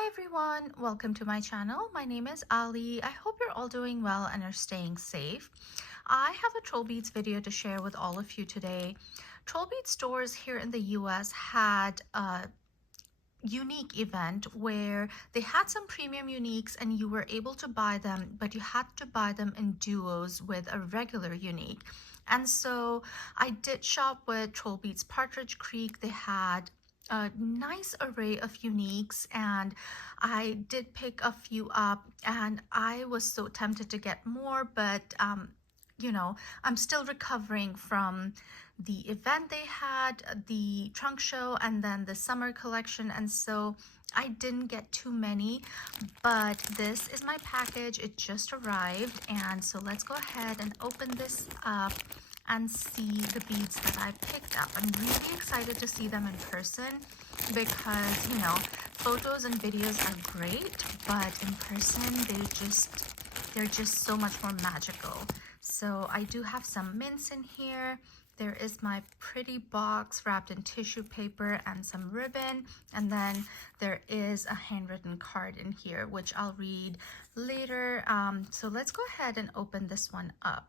Hi everyone, welcome to my channel. My name is Ali. I hope you're all doing well and are staying safe. I have a TrollBeads video to share with all of you today. TrollBeads stores here in the US had a unique event where they had some premium uniques and you were able to buy them, but you had to buy them in duos with a regular unique. And so I did shop with TrollBeads Partridge Creek. They had a nice array of uniques and I did pick a few up, and I was so tempted to get more, but I'm still recovering from the event they had, the trunk show, and then the summer collection, and so I didn't get too many. But this is my package. It just arrived, and so let's go ahead and open this up and see the beads that I picked up. I'm really excited to see them in person because, photos and videos are great, but in person they're just so much more magical. So I do have some mints in here. There is my pretty box wrapped in tissue paper and some ribbon. And then there is a handwritten card in here, which I'll read later. So let's go ahead and open this one up.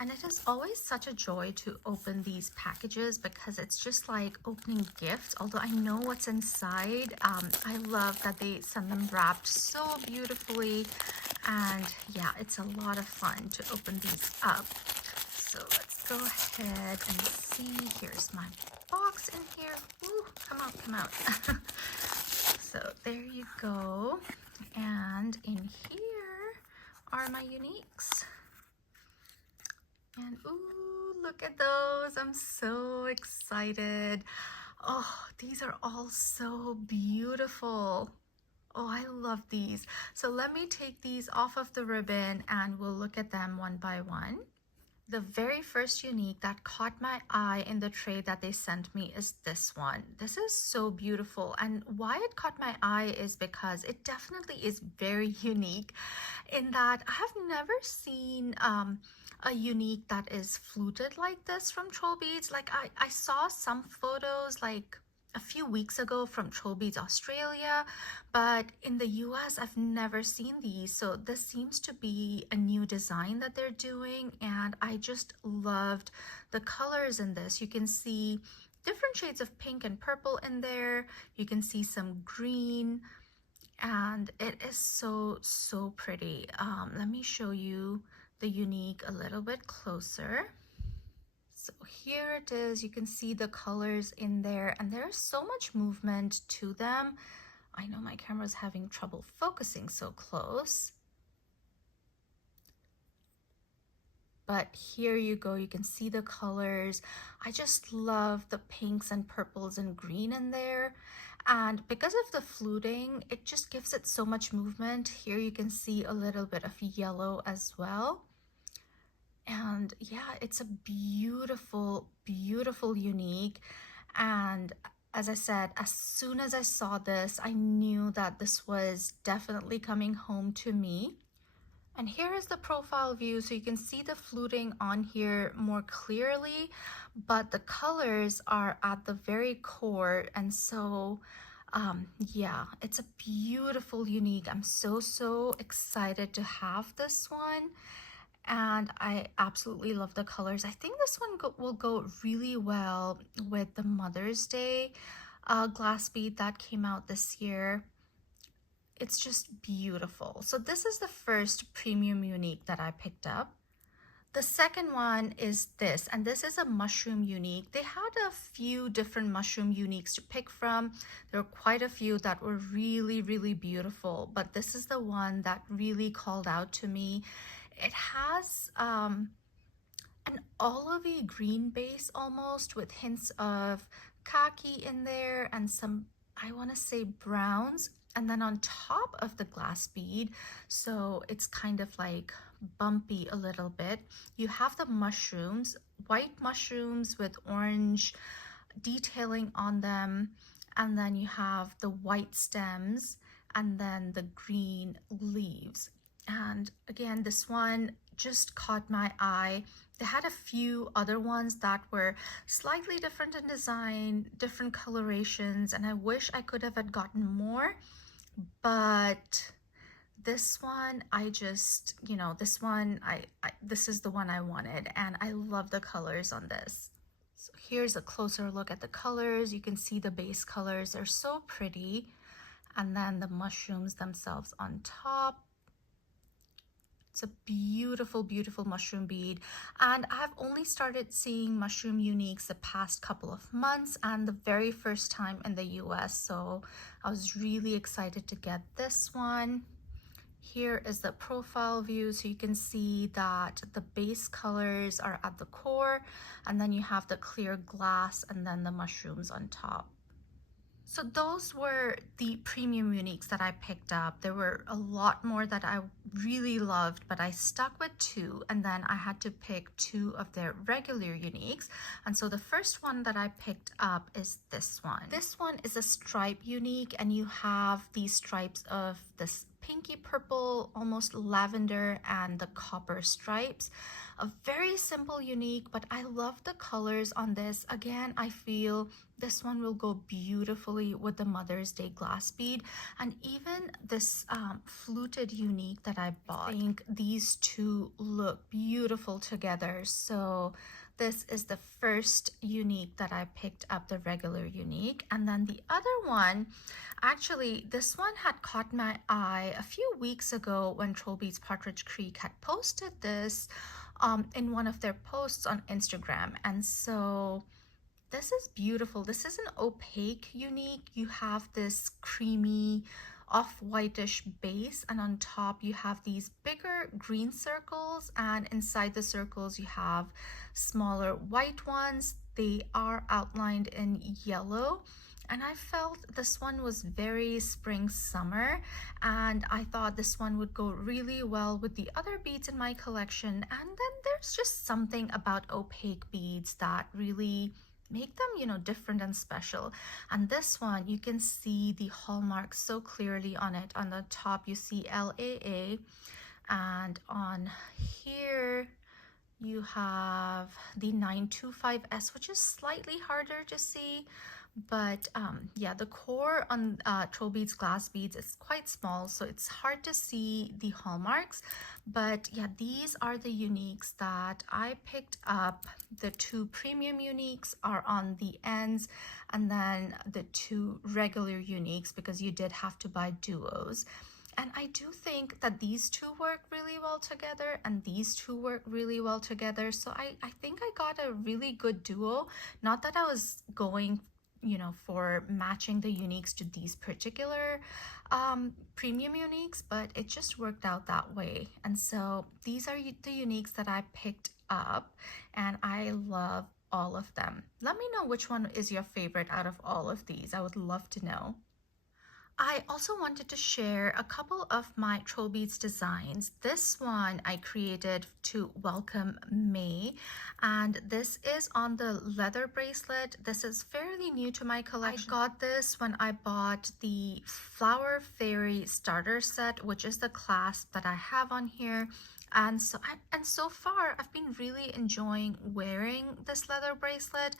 And it is always such a joy to open these packages because it's just like opening gifts. Although I know what's inside, I love that they send them wrapped so beautifully. And yeah, it's a lot of fun to open these up. So let's go ahead and see. Here's my box in here. Ooh, come out, come out. So there you go. And in here are my uniques. And ooh, look at those. I'm so excited. Oh, these are all so beautiful. Oh, I love these. So let me take these off of the ribbon and we'll look at them one by one. The very first unique that caught my eye in the tray that they sent me is this one. This is so beautiful, and why it caught my eye is because it definitely is very unique in that I have never seen a unique that is fluted like this from TrollBeads. Like I saw some photos like a few weeks ago from TrollBeads Australia, but in the US I've never seen these. So this seems to be a new design that they're doing, and I just loved the colors in this. You can see different shades of pink and purple in there. You can see some green, and it is so pretty. Let me show you the unique a little bit closer. So here it is. You can see the colors in there, and there's so much movement to them. I know my camera's having trouble focusing so close, but here you go. You can see the colors. I just love the pinks and purples and green in there. And because of the fluting, it just gives it so much movement. Here you can see a little bit of yellow as well. And yeah, it's a beautiful unique. And as I said, as soon as I saw this, I knew that this was definitely coming home to me. And here is the profile view, so you can see the fluting on here more clearly, but the colors are at the very core. And so yeah, it's a beautiful unique. I'm so excited to have this one, and I absolutely love the colors. I think this one will go really well with the Mother's Day glass bead that came out this year. It's just beautiful. So this is the first premium unique that I picked up. The second one is this, and this is a mushroom unique. They had a few different mushroom uniques to pick from. There were quite a few that were really beautiful, but this is the one that really called out to me. It has an olivey green base almost, with hints of khaki in there and some, I want to say, browns. And then on top of the glass bead, so it's kind of like bumpy a little bit, you have the mushrooms, white mushrooms with orange detailing on them. And then you have the white stems and then the green leaves. And again, this one just caught my eye. They had a few other ones that were slightly different in design, different colorations, and I wish I could have gotten more. but this one, I just, this one, this is the one I wanted, and I love the colors on this. So here's a closer look at the colors. You can see the base colors are so pretty, and then the mushrooms themselves on top. It's a beautiful, beautiful mushroom bead. And I've only started seeing mushroom uniques the past couple of months and the very first time in the US. So I was really excited to get this one. Here is the profile view, so you can see that the base colors are at the core, and then you have the clear glass and then the mushrooms on top. So those were the premium uniques that I picked up. There were a lot more that I really loved, but I stuck with two, and then I had to pick two of their regular uniques. And so the first one that I picked up is this one. This one is a stripe unique, and you have these stripes of this pinky purple, almost lavender, and the copper stripes. A very simple unique, but I love the colors on this. Again, I feel this one will go beautifully with the Mother's Day glass bead, and even this fluted unique that I bought. I think these two look beautiful together. So this is the first unique that I picked up, the regular unique. And then the other one, actually, this one had caught my eye a few weeks ago when TrollBeads Partridge Creek had posted this in one of their posts on Instagram. And so this is beautiful. This is an opaque unique. You have this creamy off-whitish base, and on top you have these bigger green circles, and inside the circles you have smaller white ones. They are outlined in yellow, and I felt this one was very spring summer, and I thought this one would go really well with the other beads in my collection. And then there's just something about opaque beads that really make them, different and special. And this one, you can see the hallmark so clearly on it. On the top, you see LAA, and on here, you have the 925S, which is slightly harder to see. But yeah, the core on TrollBeads glass beads is quite small, so it's hard to see the hallmarks. But yeah, these are the uniques that I picked up. The two premium uniques are on the ends, and then the two regular uniques, because you did have to buy duos. And I do think that these two work really well together, and these two work really well together. So I think I got a really good duo. Not that I was going for matching the uniques to these particular premium uniques, but it just worked out that way. And so these are the uniques that I picked up, and I love all of them. Let me know which one is your favorite out of all of these. I would love to know. I also wanted to share a couple of my TrollBeads designs. This one I created to welcome May, and this is on the leather bracelet. This is fairly new to my collection. I got this when I bought the Flower Fairy starter set, which is the clasp that I have on here. And so far I've been really enjoying wearing this leather bracelet.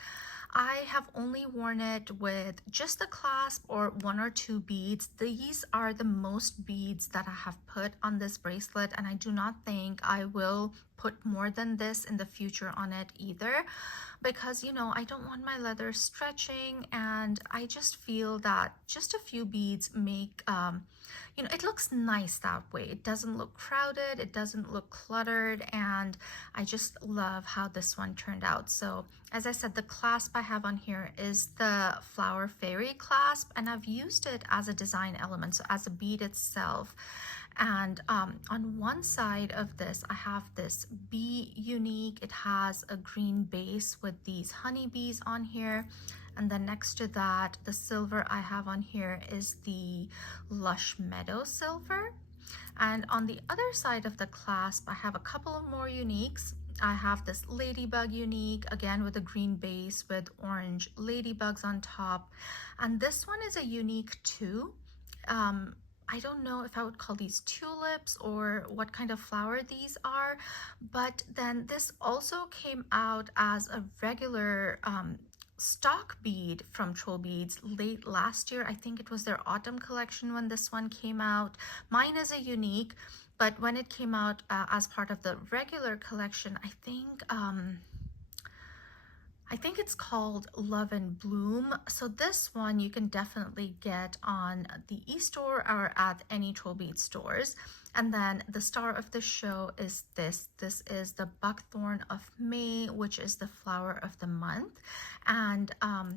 I have only worn it with just the clasp or one or two beads. These are the most beads that I have put on this bracelet, and I do not think I will put more than this in the future on it either, because I don't want my leather stretching, and I just feel that just a few beads make it looks nice that way. It doesn't look crowded, it doesn't look cluttered, and I just love how this one turned out. So as I said, the clasp I have on here is the Flower Fairy clasp, and I've used it as a design element, so as a bead itself. And on one side of this, I have this bee unique. It has a green base with these honeybees on here. And then next to that, the silver I have on here is the Lush Meadow silver. And on the other side of the clasp, I have a couple of more uniques. I have this ladybug unique, again with a green base with orange ladybugs on top. And this one is a unique too. I don't know if I would call these tulips or what kind of flower these are, but then this also came out as a regular stock bead from TrollBeads late last year. I think it was their autumn collection when this one came out. Mine is a unique, but when it came out as part of the regular collection, I think it's called Love and Bloom. So this one you can definitely get on the e-store or at any TrollBeads stores. And then the star of the show is this. This is the Buckthorn of May, which is the flower of the month. And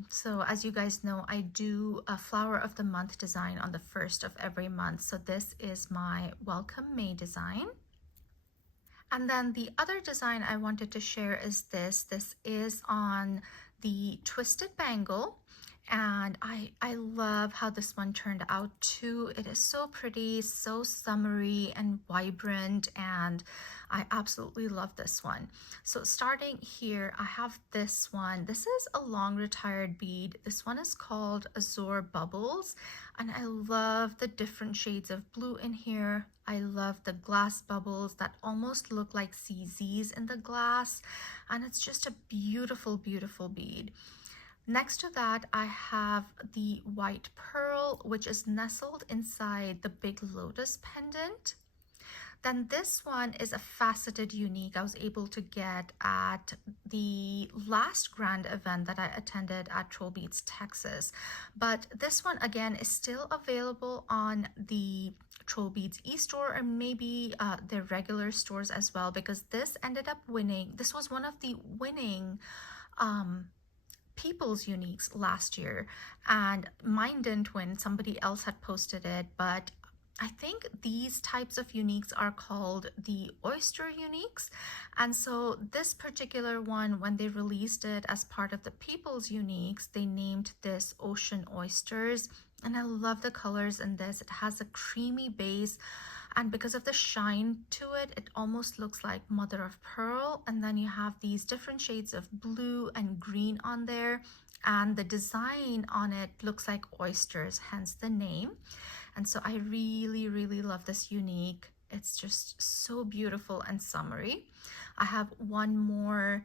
so as you guys know, I do a flower of the month design on the first of every month. So this is my Welcome May design. And then the other design I wanted to share is this. This is on the twisted bangle. And I love how this one turned out too. It is so pretty, so summery and vibrant, and I absolutely love this one. So starting here, I have this one. This is a long retired bead. This one is called Azure Bubbles, and I love the different shades of blue in here. I love the glass bubbles that almost look like CZs in the glass, and it's just a beautiful, beautiful bead. Next to that, I have the white pearl, which is nestled inside the big lotus pendant. Then this one is a faceted unique I was able to get at the last grand event that I attended at TrollBeads Texas. But this one again is still available on the TrollBeads e-store or maybe their regular stores as well, because this ended up winning. This was one of the winning People's Uniques last year, and mine didn't win. Somebody else had posted it, but I think these types of uniques are called the oyster uniques. And so this particular one, when they released it as part of the People's Uniques, they named this Ocean Oysters. And I love the colors in this. It has a creamy base, and because of the shine to it, it almost looks like mother of pearl. And then you have these different shades of blue and green on there, and the design on it looks like oysters, hence the name. And so I really, really love this unique. It's just so beautiful and summery. I have one more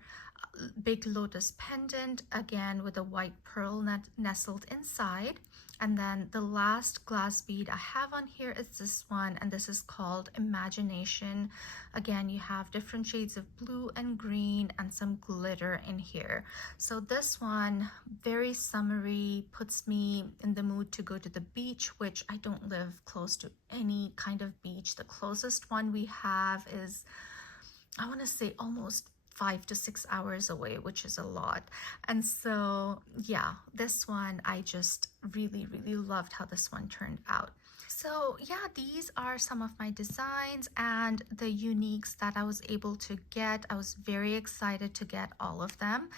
big lotus pendant, again with a white pearl nestled inside. And then the last glass bead I have on here is this one, and this is called Imagination. Again, you have different shades of blue and green and some glitter in here. So this one, very summery, puts me in the mood to go to the beach, which I don't live close to any kind of beach. The closest one we have is, I want to say, almost 5 to 6 hours away, which is a lot. And so yeah, this one, I just really, really loved how this one turned out. So yeah, these are some of my designs and the uniques that I was able to get. I was very excited to get all of them.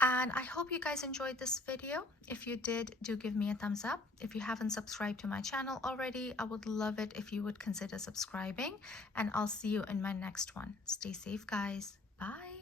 And I hope you guys enjoyed this video. If you did, do give me a thumbs up. If you haven't subscribed to my channel already, I would love it if you would consider subscribing. And I'll see you in my next one. Stay safe, guys. Bye.